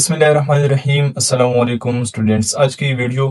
بسم اللہ الرحمن الرحیم۔ السلام علیکم اسٹوڈنٹس۔ آج کی ویڈیو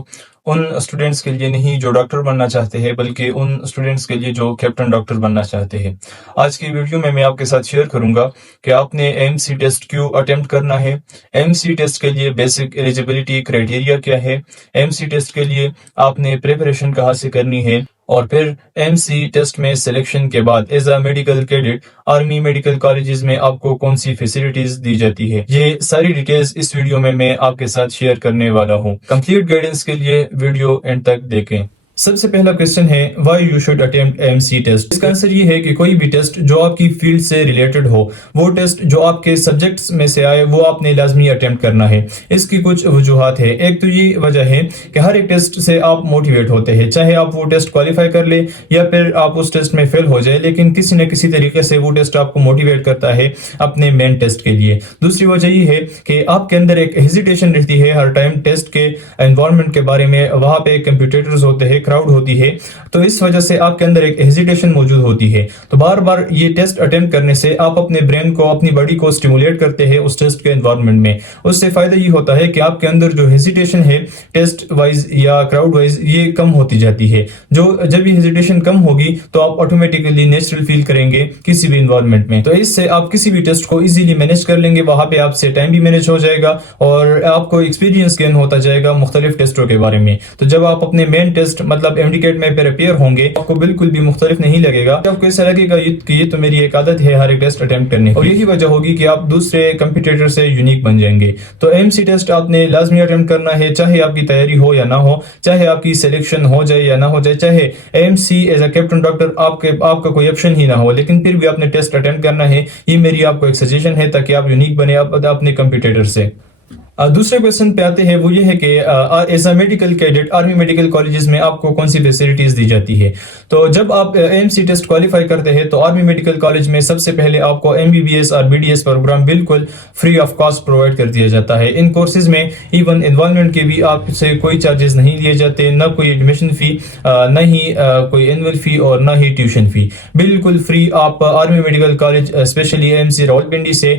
ان اسٹوڈنٹس کے لیے نہیں جو ڈاکٹر بننا چاہتے ہیں، بلکہ ان اسٹوڈنٹس کے لیے جو کیپٹن ڈاکٹر بننا چاہتے ہیں۔ آج کی ویڈیو میں آپ کے ساتھ شیئر کروں گا کہ آپ نے ایم سی ٹیسٹ کیوں اٹیمپٹ کرنا ہے، ایم سی ٹیسٹ کے لیے بیسک ایلیجیبلٹی کرائٹیریا کیا ہے، ایم سی ٹیسٹ کے لیے آپ نے پریپریشن کہاں سے کرنی ہے، اور پھر ایم سی ٹیسٹ میں سلیکشن کے بعد as a medical cadet army medical colleges میں آپ کو کون سی فیسلٹیز دی جاتی ہے۔ یہ ساری ڈیٹیلز اس ویڈیو میں آپ کے ساتھ شیئر کرنے والا ہوں۔ کمپلیٹ گائیڈنس کے لیے ویڈیو اینڈ تک دیکھیں۔ سب سے پہلا کویسچن ہے why you should attempt M C test. اس کا آنسر یہ ہے کہ کوئی بھی ٹیسٹ جو آپ کی فیلڈ سے ریلیٹڈ ہو، وہ ٹیسٹ جو آپ کے سبجیکٹس میں سے آئے، وہ آپ نے لازمی اٹیمپٹ کرنا ہے۔ اس کی کچھ وجوہات ہے۔ ایک تو یہ وجہ ہے کہ ہر ایک ٹیسٹ سے آپ موٹیویٹ ہوتے ہیں، چاہے آپ وہ ٹیسٹ کوالیفائی کر لیں یا پھر آپ اس ٹیسٹ میں فیل ہو جائے، لیکن کسی نہ کسی طریقے سے وہ ٹیسٹ آپ کو موٹیویٹ کرتا ہے اپنے مین ٹیسٹ کے لیے۔ دوسری وجہ یہ ہے کہ آپ کے اندر ایک ہیزیٹیشن رہتی ہے ہر ٹائم ٹیسٹ کے انوائرمنٹ کے بارے میں، وہاں پہ کمپیٹیٹرز ہوتے ہیں، کراؤڈ ہوتی ہے، تو اس وجہ سے آپ کے اندر ایک ہیزیٹیشن موجود ہوتی ہے۔ تو بار بار یہ ٹیسٹ اٹیمپٹ کرنے سے آپ اپنے برین کو، اپنی باڈی کو سٹیمولیٹ کرتے ہیں اس ٹیسٹ کے انوائرمنٹ میں۔ اس سے فائدہ یہ ہوتا ہے کہ آپ کے اندر جو ہیزیٹیشن ہے ٹیسٹ وائز یا کراؤڈ وائز، یہ کم ہوتی جاتی ہے۔ جب یہ ہیزیٹیشن کم ہوگی تو آپ آٹومیٹیکلی نیچرل فیل کریں گے کسی بھی انوائرمنٹ میں، تو اس سے آپ کسی بھی ٹیسٹ کو ایزیلی مینیج کر لیں گے۔ وہاں پہ آپ سے ٹائم بھی مینیج ہو جائے گا اور آپ کو ایکسپیرینس گین ہوتا جائے گا مختلف ٹیسٹوں کے بارے میں۔ تو جب آپ اپنے مین ٹیسٹ مطلب ایمڈیکیٹ میں پریپیئر ہوں گے، آپ کو بالکل بھی مختلف نہیں لگے گا، آپ کو ایسا لگے گا کہ یہ تو میری ایک عادت ہے ہر ایک ٹیسٹ اٹیمپٹ کرنے کی، اور یہی وجہ ہوگی کہ آپ دوسرے کمپیٹیٹر سے یونیک بن جائیں گے۔ تو ایم سی ٹیسٹ آپ نے لازمی اٹیمپٹ کرنا ہے، چاہے آپ کی تیاری ہو یا نہ ہو، چاہے آپ کی سلیکشن ہو جائے یا نہ ہو جائے، چاہے M C as a captain doctor آپ کا کوئی آپشن ہی نہ ہو، لیکن پھر بھی آپ نے ٹیسٹ اٹیمپٹ کرنا ہے۔ یہ میری آپ کو ایک سجیشن ہے تاکہ آپ یونیک بنے اپنے کمپیٹیٹر سے۔ دوسرے کویسچن پہ آتے ہیں، وہ یہ ہے کہ as a medical cadet army medical colleges میں آپ کو کون سی فیسلٹیز دی جاتی ہے۔ تو جب آپ ایم سی ٹیسٹ کوالیفائی کرتے ہیں تو آرمی میڈیکل کالج میں سب سے پہلے آپ کو ایم بی بی ایس اور بی ڈی ایس پروگرام بالکل فری آف کاسٹ پرووائڈ کر دیا جاتا ہے۔ ان کورسز میں ایون انوالومنٹ کے بھی آپ سے کوئی چارجز نہیں لیے جاتے، نہ کوئی ایڈمیشن فی، نہ ہی کوئی اینول فی اور نہ ہی ٹیوشن فی، بالکل فری۔ آپ Army Medical College specially M C Rawalpindi سے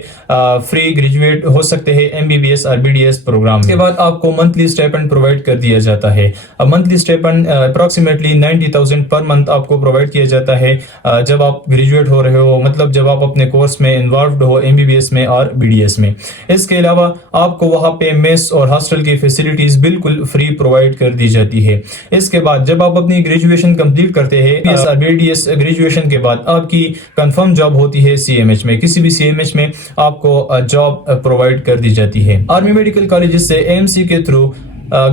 فری گریجویٹ ہو سکتے ہیں ایم بی بی ایس اور بی ڈی ایس پروگرام۔ اس کے بعد آپ کو منتھلی اسٹائپنڈ پرووائڈ کر دیا جاتا ہے۔ Monthly stipend approximately 90,000 per month آپ کو پرووائڈ کیا جاتا ہے جب آپ گریجویٹ ہو رہے ہو، مطلب جب آپ اپنے کورس میں انوالوڈ ہو ایم بی بی ایس میں اور بی ڈی ایس میں۔ اس کے علاوہ آپ کو وہاں پہ میس اور ہاسٹل کی فیسلٹیز بالکل فری پرووائڈ کر دی جاتی ہے۔ اس کے بعد جب آپ اپنی گریجویشن کمپلیٹ کرتے ہیں، بی ڈی ایس گریجویشن کے بعد آپ کی کنفرم جاب ہوتی ہے سی ایم ایچ میں، کسی بھی سی ایم ایچ میں آپ کو جاب پرووائڈ کر دی جاتی ہے۔ آرمی میڈیکل کالجز سے ایم سی کے تھرو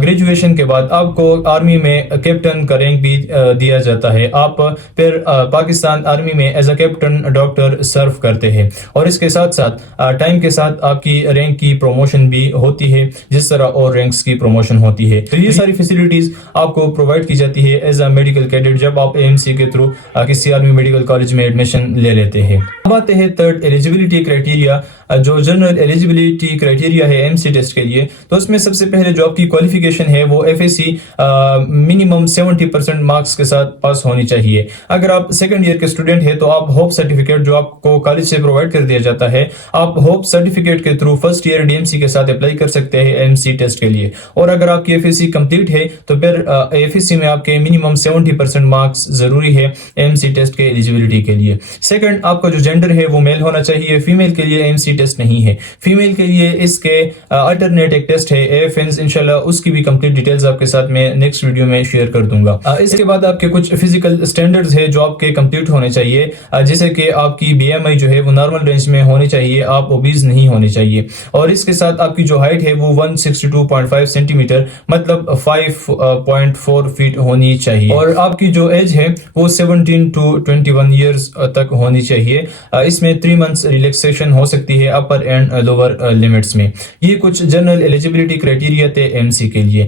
گریجویشن کے بعد آپ کو آرمی میں کیپٹن کا رینک بھی دیا جاتا ہے۔ آپ پھر پاکستان آرمی میں ایز اے کیپٹن ڈاکٹر سرو کرتے ہیں، اور اس کے ساتھ ساتھ ٹائم کے ساتھ آپ کی رینک کی پروموشن بھی ہوتی ہے، جس طرح اور رینکس کی پروموشن ہوتی ہے۔ تو یہ ساری فیسلٹیز آپ کو پرووائڈ کی جاتی ہے ایز اے میڈیکل کیڈٹ جب آپ ایم سی کے تھرو کسی آرمی میڈیکل کالج میں ایڈمیشن لے لیتے ہیں۔ اب آتے ہیں تھرڈ ایلیجیبلٹی کرائٹیریا، جو جنرل ایلیجیبلٹی کرائٹیریا ہے ایم سی ٹیسٹ کے لیے۔ تو اس میں سب سے پہلے جو آپ کی کوالیفیکیشن ہے وہ F S C minimum 70% marks کے ساتھ پاس ہونی چاہیے۔ اگر آپ سیکنڈ ایئر کے اسٹوڈنٹ ہیں تو آپ ہوپ سرٹیفکیٹ جو آپ کو کالج سے پرووائڈ کر دیا جاتا ہے، آپ ہوپ سرٹیفکیٹ کے through first year D M C کے ساتھ اپلائی کر سکتے ہیں ایم سی ٹیسٹ کے لیے۔ اور اگر آپ کی ایف ایس سی کمپلیٹ ہے تو پھر ایف ایس سی میں آپ کے منیمم 70% مارکس ضروری ہے ایم سی ٹیسٹ کے ایلیجیبلٹی کے لیے۔ سیکنڈ، آپ کا جو جینڈر ہے وہ میل ہونا چاہیے، فیمیل کے لیے ایم سی ٹیسٹ نہیں ہے۔ فیمیل کے لیے اس کے الٹرنیٹ ایک ٹیسٹ ہے اے ایف اینز، انشاءاللہ اس کی بھی کمپلیٹ ڈیٹیلز آپ کے ساتھ میں نیکسٹ ویڈیو میں شیئر کر دوں گا۔ اس کے بعد آپ کے کچھ فزیکل سٹینڈرڈز ہے جو آپ کے کمپلیٹ ہونے چاہیے، جیسے کہ آپ کی بی ایم آئی جو ہے وہ نارمل رینج میں ہونی چاہیے، آپ اوبیز نہیں ہونے چاہیے، اور اس کے ساتھ آپ کی جو ہائٹ ہے وہ 162.5 سینٹی میٹر مطلب 5.4 فیٹ ہونی چاہیے، اور آپ کی جو ایج ہے وہ 17 to 21 ایئرز تک ہونی چاہیے۔ اس میں 3 months ریلیکسیشن ہو سکتی ہے اپر اینڈ لوور لمٹس میں۔ یہ کچھ جنرل ایلیجیبلٹی کرائٹیریا تھے ایم سی کے لیے۔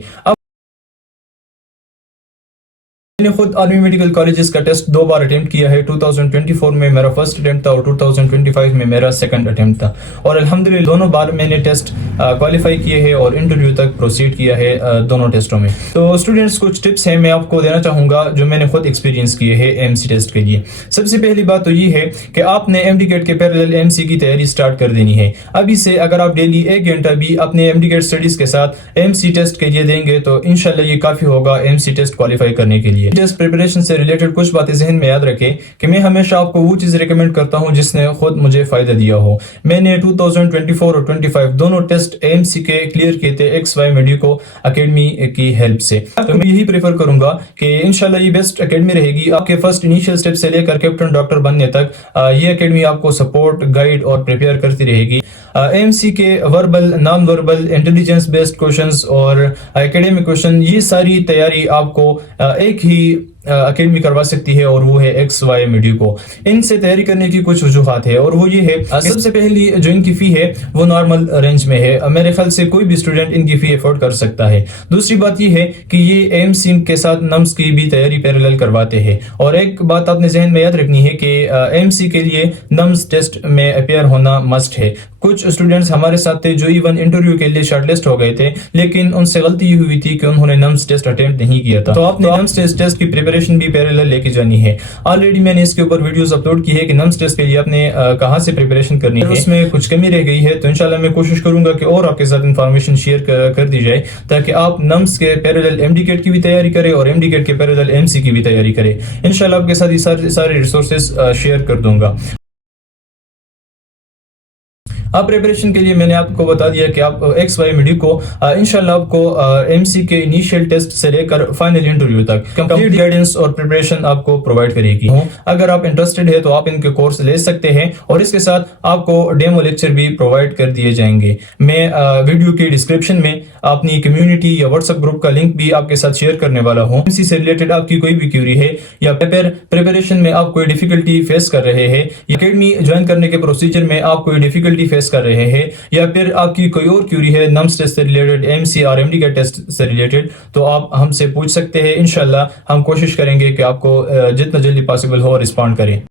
میں نے خود عالمی میڈیکل کالجز کا ٹیسٹ 2 بار اٹیمپٹ کیا ہے. 2024 میں میرا فرسٹ اٹیمپٹ تھا اور 2025 میں میرا سیکنڈ اٹیمپٹ تھا, اور الحمدللہ دونوں بار میں نے ٹیسٹ کوالیفائی کیے ہیں اور انٹرویو تک پروسیڈ کیا ہے دونوں ٹیسٹوں میں. تو اسٹوڈنٹس کچھ ٹپس ہیں میں آپ کو دینا چاہوں گا جو میں نے خود ایکسپیرینس کیے ہیں ایم سی ٹیسٹ کے لیے. سب سے پہلی بات تو یہ ہے کہ آپ نے ایم ڈی کیٹ کے پیرالل ایم سی کی تیاری سٹارٹ کر دینی ہے. ابھی سے اگر آپ ڈیلی 1 گھنٹہ بھی اپنے ایم ڈی کیٹ اسٹڈیز کے ساتھ ایم سی ٹیسٹ کے لیے دیں گے تو انشاءاللہ یہ کافی ہوگا ایم سی ٹیسٹ کوالیفائی کرنے کے لیے. ٹیسٹ پریپریشن سے ریلیٹڈ کچھ باتیں ذہن میں یاد رکھیں کہ میں ہمیشہ آپ کو وہ چیز ریکمینڈ کرتا ہوں جس نے خود مجھے فائدہ دیا ہو. میں نے 2024 اور 25 دونوں ٹیسٹ ایم سی کے کلیئر کیے تھے ایکس وائی میڈیکو اکیڈمی کی ہیلپ سے. تو میں یہی پریفر کروں گا کہ انشاءاللہ یہ بیسٹ اکیڈمی رہے گی آپ کے فرسٹ انیشیل سٹیپ سے لے کر کیپٹن ڈاکٹر بننے تک. یہ اکیڈمی آپ کو سپورٹ گائیڈ اور پریپیئر کرتی رہے گی. ایم سی کے verbal non verbal intelligence based questions اور اکیڈمک کوشچن یہ ساری تیاری آپ کو ایک ہی اکیڈمی کروا سکتی ہے اور وہ ہے ایکس وائی میڈیکو. ان سے تیاری کرنے کی کچھ وجوہات ہے اور وہ یہ ہے سب سے پہلی جو ان کی فی ہے وہ نارمل رینج میں ہے. میرے خیال سے کوئی بھی اسٹوڈنٹ ان کی فی افورڈ کر سکتا ہے. دوسری بات یہ ہے کہ یہ ایم سی کے ساتھ نمس کی بھی تیاری پیرالل کرواتے ہیں. اور ایک بات آپ نے ذہن میں یاد رکھنی ہے کہ ایم سی کے لیے نمس ٹیسٹ میں اپیئر ہونا مسٹ ہے. کچھ اسٹوڈنٹس ہمارے ساتھ تھے جو ایون انٹرویو کے لیے شارٹ لسٹ ہو گئے تھے لیکن ان سے غلطی یہ ہوئی تھی کہ انہوں نے نمس ٹیسٹ اٹیمپٹ نہیں کیا تھا. تو آپ نے نمس ٹیسٹ کی پریپریشن بھی پیرالل لے کے جانی ہے. آلریڈی میں نے اس کے اوپر ویڈیوز اپلوڈ کی ہے کہ نمس ٹیسٹ کے لیے آپ نے کہاں سے پریپریشن کرنی ہے. اس میں کچھ کمی رہ گئی ہے تو انشاءاللہ میں کوشش کروں گا کہ اور آپ کے ساتھ انفارمیشن شیئر کر دی جائے تاکہ آپ نمس کے پیرالل ایم ڈی کیٹ کی بھی تیاری کریں اور ایم ڈی کیٹ کے پیرالل ایم سی کی بھی تیاری کریں. انشاءاللہ آپ کے ساتھ یہ سارے ریسورسز شیئر کر دوں گا. اب پریپریشن کے لیے میں نے آپ کو بتا دیا کہ آپ ایکس وائی میڈیکو انشاءاللہ آپ کو ایم سی کے انیشیل ٹیسٹ سے لے کر فائنل انٹرویو تک کمپلیٹ گائیڈنس اور پریپریشن آپ کو پرووائڈ کرے گی. اگر آپ انٹرسٹڈ ہے تو آپ ان کے کورس لے سکتے ہیں اور اس کے ساتھ آپ کو ڈیمو لیکچر بھی پرووائڈ کر دیے جائیں گے. میں ویڈیو کے ڈسکرپشن میں اپنی کمیونٹی یا واٹس ایپ گروپ کا لنک بھی آپ کے ساتھ شیئر کرنے والا ہوں. ایم سی سے ریلیٹڈ آپ کی کوئی بھی کیوری ہے یا پریپریشن میں آپ کوئی ڈیفیکلٹی فیس کر رہے ہیں یا اکیڈمی جوائن کرنے کے پروسیجر میں آپ کوئی ڈیفیکلٹی فیس کر رہے ہیں یا پھر آپ کی کوئی اور کیوری ہے نمس ٹیسٹ سے ریلیٹڈ ایم سی اور ایم ڈی کا ٹیسٹ سے ریلیٹڈ تو آپ ہم سے پوچھ سکتے ہیں. انشاءاللہ ہم کوشش کریں گے کہ آپ کو جتنا جلدی پاسبل ہو رسپونڈ کریں.